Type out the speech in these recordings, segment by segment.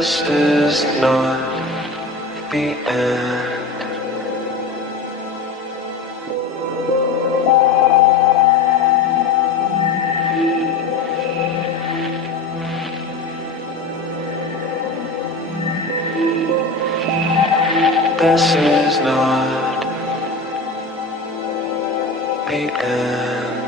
This is not the end. This is not the end.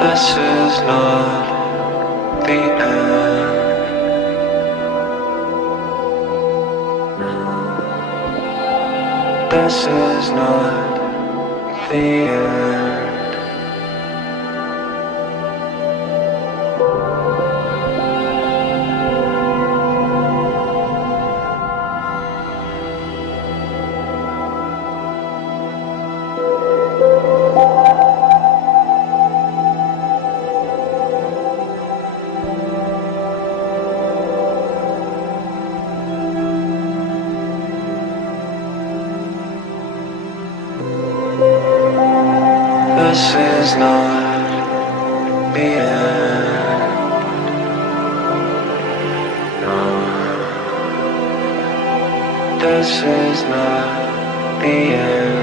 This is not the end. This is not the end. This is not the end. No. This is not the end.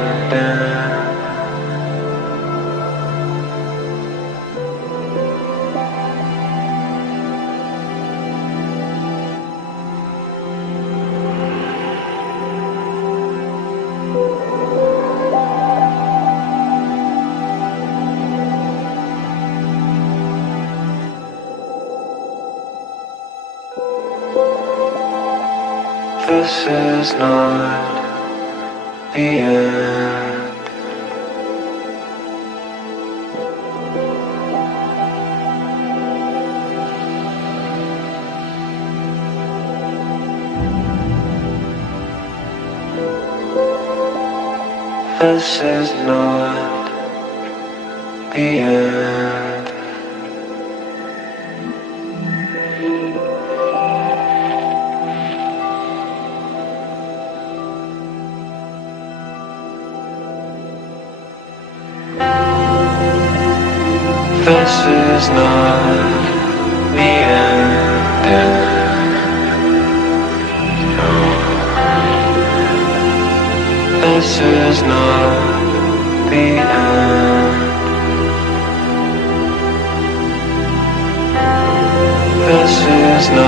This is not the end. This is not the end. This is not the end. No. This is not the end. This is not